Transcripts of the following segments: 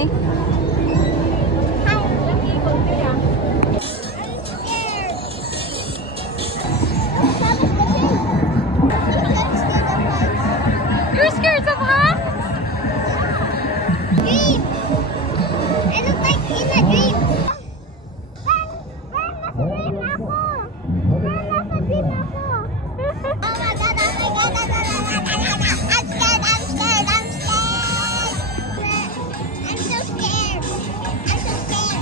Hi. You're scared of heights? Dream! I look like in a dream. Ben, nasa dream ako. Ben, nasa dream ako. Oh my god, I'm scared, I'm scared. I'm so scared. I'm so scared.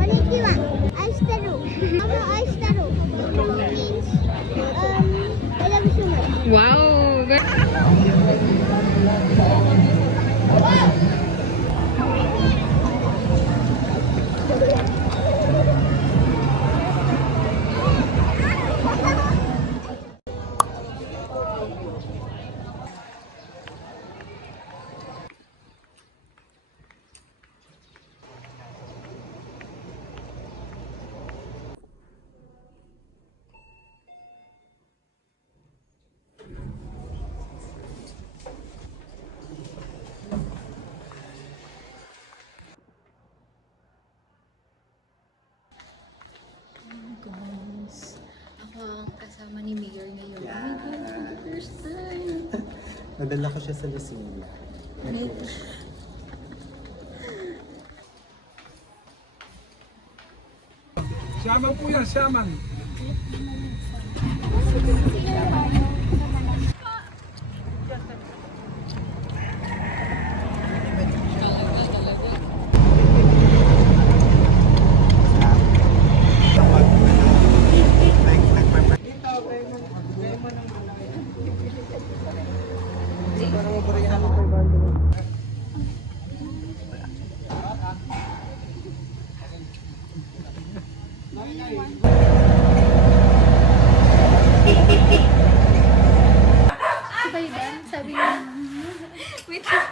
Konnichiwa. Aishitaru. Aishitaru. Means, I love you so much. Wow. Guys, ako ang kasama ni Mayor ngayon. Oh my God, first time. Nadala ko siya sa Lucilla. Shaman po yan, shaman. Sabi niya, wait lang.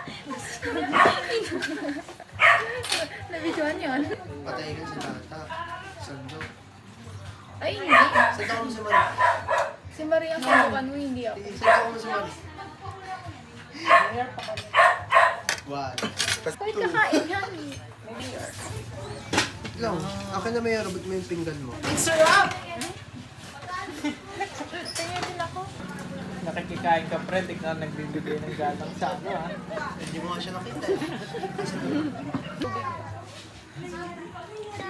Nabisuan yun. Patay ka si Tata. Sando. Ay, hindi. Sanda ko mo si Marie. Si Maria ang ano, hindi ako. Sanda ko mo si Marie. One. Kahit kakain yan. Lang, akin na may robot mo yung pinggan mo. Tingnan din ako. Nakikikain ka, pre. Tignan nagbibigay ng galang sa ano, ha? Hindi mo nga siya nakita.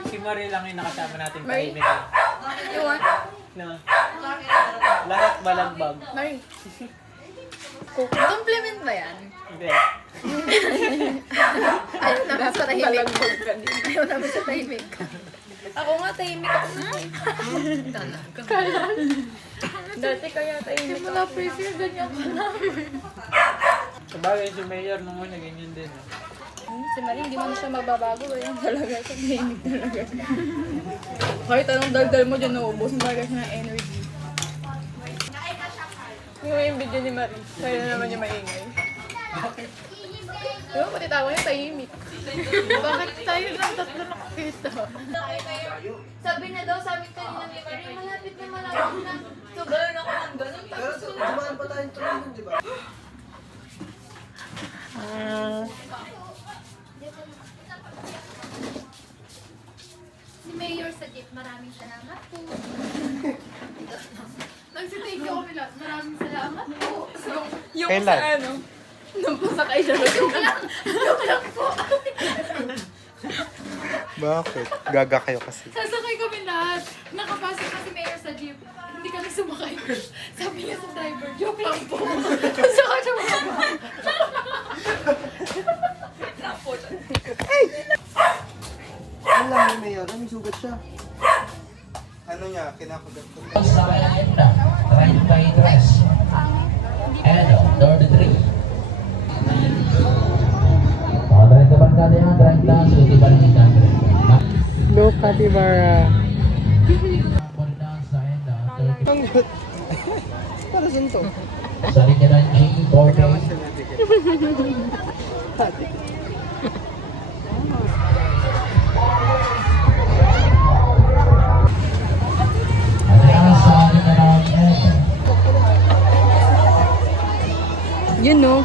Si Marie lang yung nakasama natin Marie? kainin. You want? Na, lahat balagbag. Mari. Compliment ba yan? Hindi. Ayaw naman sa tahimik. Ayaw naman sa tahimik. Ako nga tahimik ako na. Talaga. Dati kaya tahimik ako. Wala pressure, ganyan ka na. Sabagay si Mayor nung una, ganyan din. Si Marie, hindi man siya mababago. Ayan talaga, sa tahimik talaga. Kahit anong daldal mo dyan, naubos mo talaga siya ng energy. Yung video ni Marie, sa'yo na naman yung maingay. Diba, pati tawa niya tahimik. Bakit tayo lang tatlo nakakita? Sabi na daw sa amin kanina ni Marie, malapit na malapit na. So, gano'n ako ng gano'n. Pero dumaan pa tayong tuloy nun, di ba? Si Mayor sa jeep, maraming salamat po. Nagsitake ako nila. Maraming salamat po. So, yung Kailan? sa ano, nung pasakay siya. Joke lang po. Bakit? Gaga kayo kasi. Sasakay kami lahat. Nakapasok kasi Mayor sa jeep. Hindi kami sumakay. Sabi niya sa driver, joke lang po. Saka siya mababa. Ano lang yung Mayor? May sugat siya. Ano niya? Kinakagat ko. Sa agenda, 33. Capybara. Ang good. Para saan to? Yun no.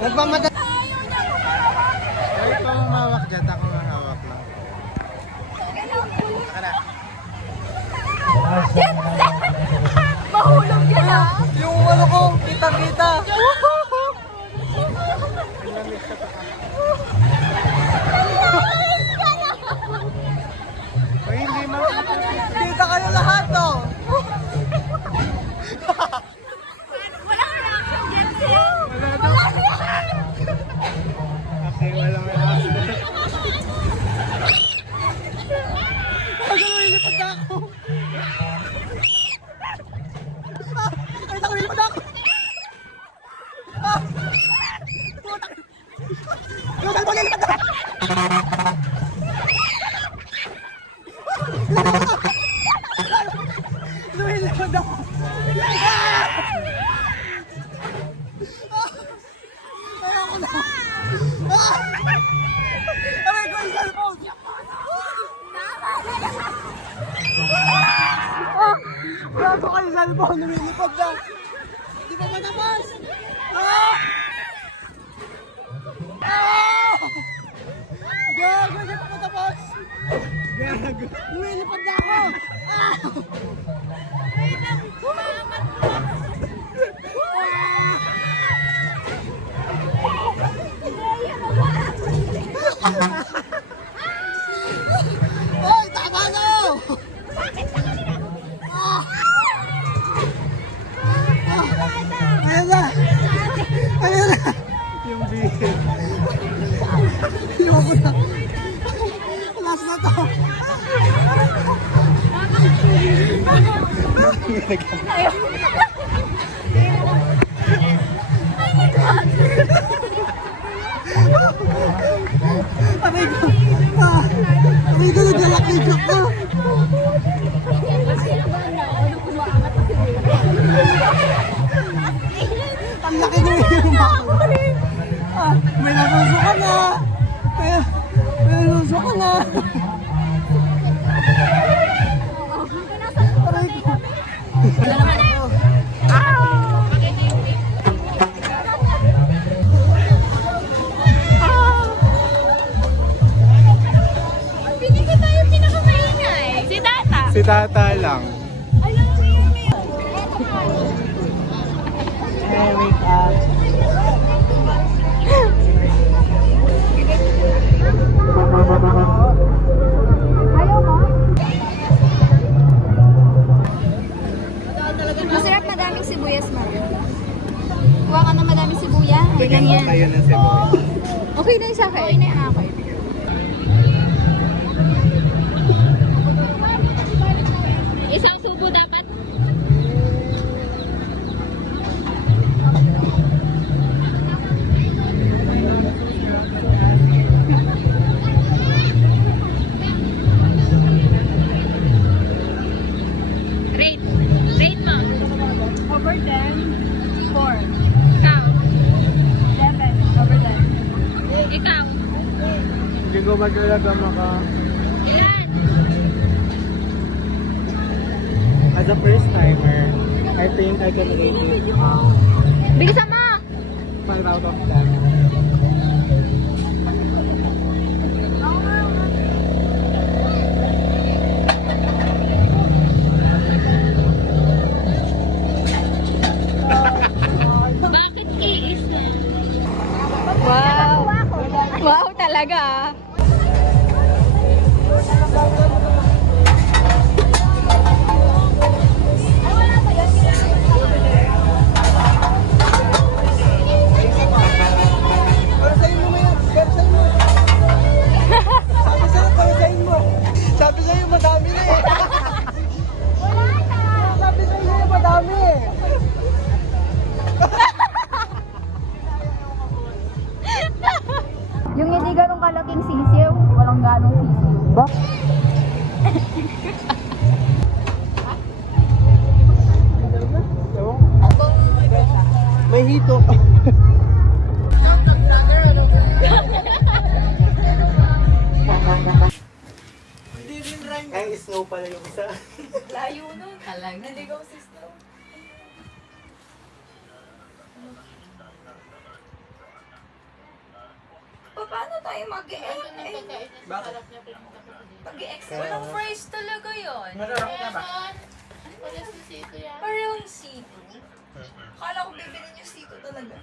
Nagpamata. Ay, ikaw ang mawak dyan. Ako ang hawak lang. Saka na. Mahulog yan ah. Yung ano ko, kita-kita. Ay, hindi kita kayo lahat to. Walang reaction dyan, sis. Okay, walang reaction. Ay, lumilipad na ako. Ay, lumilipad na ako. Lumilipad na ako. Lumilipad ako. Ayoko na. Aray ko yung cellphone. Gago ka yung cellphone. Lumilipad na. Di pa matapos. Gago, di pa matapos. Gago. Lumilipad na ako. Hoy, tama na! Ayan na! Ayan na! Yung bihis. Iwan ko na. Last na to. Aray ko! Aray ko, naglalak yung joke ko! Ang laki na yung bako! May naruso ka na! May naruso ka na! Aray ko! Si Tata lang. Hey, wake up! Masarap, madaming sibuyas, ma. Kuha ka na madaming sibuyas. Bigyan ko kayo ng sibuyas. Okay na yung sa akin. Okay na yung akin. Isang subo dapat. Rate. Rate mo. Over 10, 4. Ikaw. 11, over 10. Ikaw. Hindi ko ba talaga Ilan? As a first timer, I think I can rate it Bilisan mo. 5 out of 10. Bakit iis? Wow. Wow talaga. mojito. Hindi rin rhyme. Ay, snow pala yung isa. Layo nun. Naligaw si Snow. Paano tayo mag-e-end? Bakit? Pag-e-ex. Walang fries talaga yun. Masarap na ba? Parehong sito. Akala ko bibili niyo sito talaga.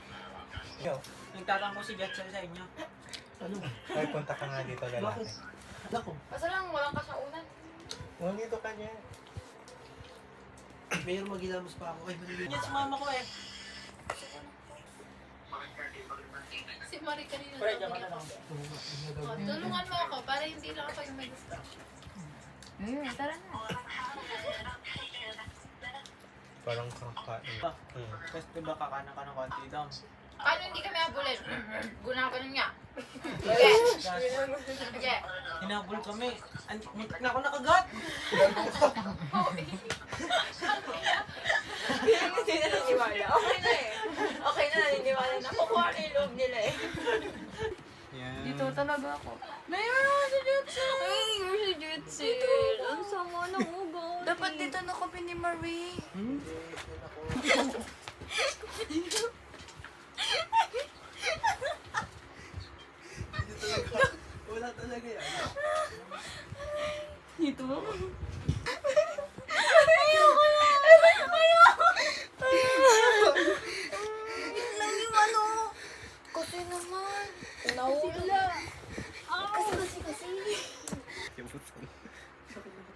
Nagtatampo si Jetson sa inyo. Ano? Ay, punta ka nga dito lalaki. Bakit? Nako. Basta lang walang kasaunan. Oh, dito ka niya. Mayor, magilamos pa ako. Ay, maliliit. Yan, sumama ko eh. Si Marie kanina Pre, sabi diyan ka niya na lang. po, tulungan mo ako para hindi lang ako yung may gusto. Ayun, tara na. Parang kakain. Kasi diba kakana ka ng konti daw. Paano hindi kami abulit? Guna ka niya. Okay. Okay. Hinabol kami. Muntik na ako nakagat. Hindi na naniniwala. Okay na eh. Okay na, naniniwala na. Kukuha na yung loob nila eh. Yan. Dito talaga ako. Mayroon ako si Jutsu! Ay, you're si Jutsu! Ang sama ng ugaw. Dapat dito na kami ni Marie. Wala talaga yan. Dito ako. Ayoko na! Ayoko! Lang yung ano. Kasi naman. Naula. Kasi.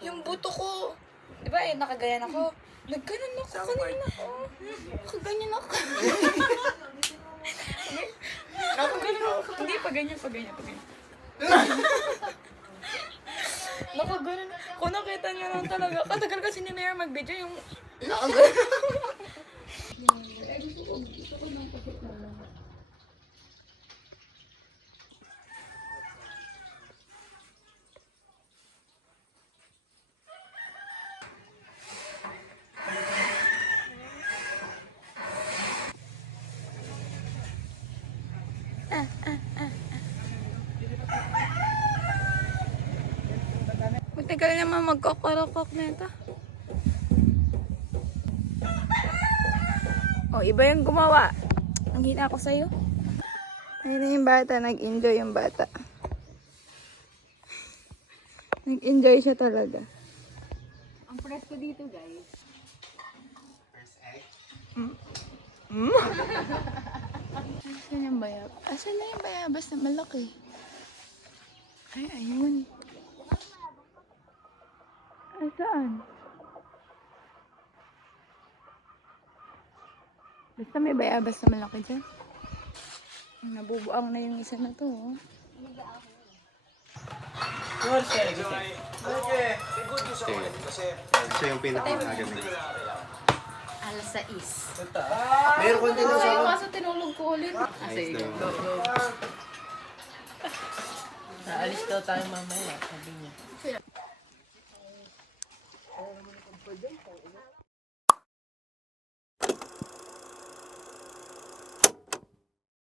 Yung buto ko. Di ba eh, nakagayan ako. Nagganon ako kanina. Nakaganyan ako. Nakaganon ako. Hindi, paganyan. Nakaganon. Kung nakita niyo lang talaga. Katagal kasi ni Mayor mag-video yung nakaganon. Matagal naman magkakarokok na ito. Oh, iba yung gumawa. Ang hina ko sa'yo. Ayun na yung bata. Nag-enjoy yung bata. Nag-enjoy siya talaga. Ang presko dito, guys. First egg. Asan yung bayab? Asan na yung bayabas na malaki? Ay, ayun. Saan? Basta may bayabas na malaki dyan. Nabubuang na yung isa na to. Oh. Yours eh. Siya yung pinakamaganda. Alas 6. Mayor, konti lang sa Kaso tinulog ko ulit. Nice daw. Naalis daw tayo mamaya, sabi niya.